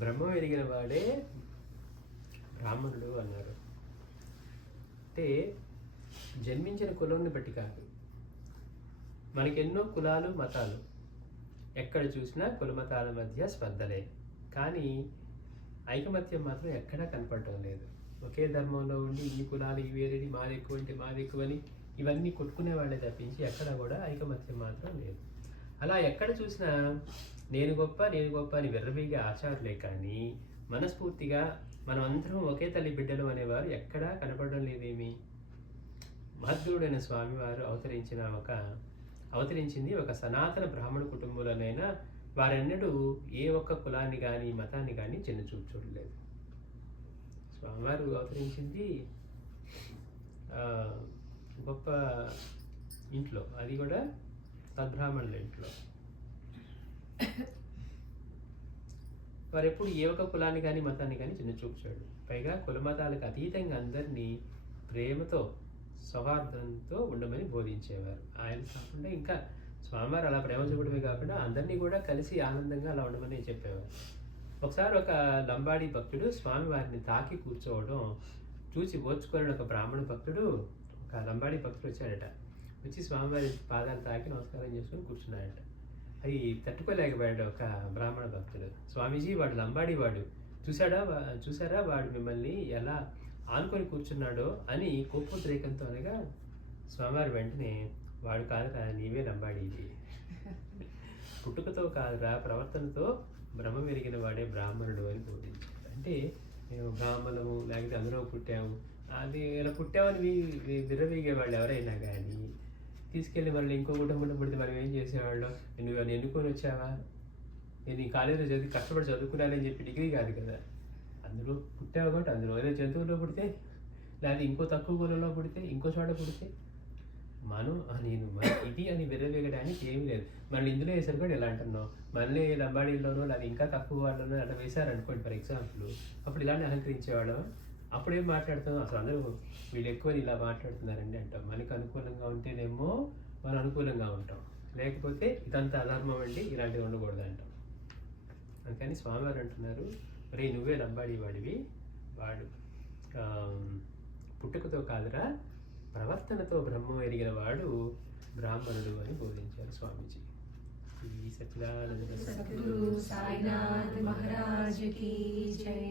బ్రహ్మం ఎరిగిన వాడే బ్రాహ్మణుడు అన్నారు. అంటే జన్మించిన కులాన్ని బట్టి కాదు, మనకెన్నో కులాలు మతాలు, ఎక్కడ చూసినా కులమతాల మధ్య స్పర్ధలే, కానీ ఐకమత్యం మాత్రం ఎక్కడా కనపడటం లేదు. ఒకే ధర్మంలో ఉండి ఈ కులాలు ఇవేరేది, మాది ఎక్కువ అంటే మాది ఎక్కువని ఇవన్నీ కొట్టుకునే వాళ్ళే తప్పించి ఎక్కడ కూడా ఐకమత్యం మాత్రం లేదు. అలా ఎక్కడ చూసినా నేను గొప్ప నేను గొప్ప అని విర్రవీగే ఆచారులే, కానీ మనస్ఫూర్తిగా మనం అందరం ఒకే తల్లి బిడ్డలు అనేవారు ఎక్కడా కనపడడం లేదేమి. మహద్గురుడైన స్వామివారు అవతరించింది ఒక సనాతన బ్రాహ్మణ కుటుంబంలోనైనా వారెన్నడూ ఏ ఒక్క కులాన్ని కానీ మతాన్ని కానీ చిన్నచూపు చూడలేదు. స్వామివారు అవతరించింది గొప్ప ఇంట్లో, అది కూడా తద్బ్రాహ్మణుల ఇంట్లో. వారు ఎప్పుడు ఏ ఒక్క కులాన్ని కానీ మతాన్ని కానీ చిన్నచూపు చూడడు. పైగా కుల మతాలకు అతీతంగా అందరినీ ప్రేమతో సౌహార్దంతో ఉండమని బోధించేవారు. ఆయన కాకుండా ఇంకా స్వామివారు అలా ప్రేమ చూపడమే కాకుండా అందరినీ కూడా కలిసి ఆనందంగా అలా ఉండమని చెప్పేవారు. ఒకసారి ఒక లంబాడి భక్తుడు స్వామివారిని తాకి కూర్చోవడం చూసి ఓర్చుకోలేని ఒక బ్రాహ్మణ భక్తుడు, ఒక లంబాడి భక్తుడు వచ్చాడట. వచ్చి స్వామివారి పాదాలు తాకి నమస్కారం చేసుకొని కూర్చున్నాడట. అది తట్టుకోలేకపోయాడు ఒక బ్రాహ్మణ భక్తుడు. స్వామీజీ, వాడు లంబాడి వాడు, చూసారా వాడు మిమ్మల్ని ఎలా ఆనుకొని కూర్చున్నాడో అని కోపోద్రేకంతో అనగా స్వామివారి వెంటనే, వాడు కాదురా నీవే లంబాడీవి, పుట్టుకతో కాదురా ప్రవర్తనతో బ్రహ్మ ఎరిగిన వాడే బ్రాహ్మణుడు అని బోధించాడు. అంటే మేము బ్రాహ్మణము లేకపోతే అందులో పుట్టాము, అది ఇలా పుట్టామని విర్రవీగే వాళ్ళు ఎవరైనా కానీ తీసుకెళ్ళి మళ్ళీ ఇంకో కుటుంబంలో పుడితే మనం ఏం చేసేవాళ్ళం, నువ్వు అని ఎన్నుకొని వచ్చావా, నేను ఈ కాలేజీలో చదివి కష్టపడి చదువుకున్నానని చెప్పి డిగ్రీ కాదు కదా, అందులో పుట్టావు కాబట్టి అందులో ఏదో జంతువుల్లో పుడితే లేదా ఇంకో తక్కువ కులంలో పుడితే ఇంకో చోట పుడితే మనం నేను ఇది అని విర్రవేయడానికి ఏమీ లేదు. మళ్ళీ ఇందులో వేసారు కూడా ఇలా అంటున్నావు, మళ్ళీ లంబాడీల్లోనో లేదా ఇంకా తక్కువ వాళ్ళలో అట్లా వేశారనుకోండి ఫర్ ఎగ్జాంపుల్, అప్పుడు ఇలానే అలంకరించేవాళ్ళం. అప్పుడేం మాట్లాడుతాం, అసలు అందరూ వీళ్ళు ఎక్కువ ఇలా మాట్లాడుతున్నారండి అంటాం. మనకు అనుకూలంగా ఉంటేనేమో మనం అనుకూలంగా ఉంటాం, లేకపోతే ఇదంతా అధర్మం అండి ఇలాంటివి ఉండకూడదు అంటాం. అందుకని స్వామివారు అంటున్నారు, రే నువ్వే లంబాడి వాడివి, వాడు పుట్టుకతో కాదురా ప్రవర్తనతో బ్రహ్మం ఎరిగిన వాడు బ్రాహ్మణుడు అని బోధించారు స్వామీజీ. ఈ సత్యనారాయణ సద్గురు సాయినాథ్ మహారాజ్ కీ జై.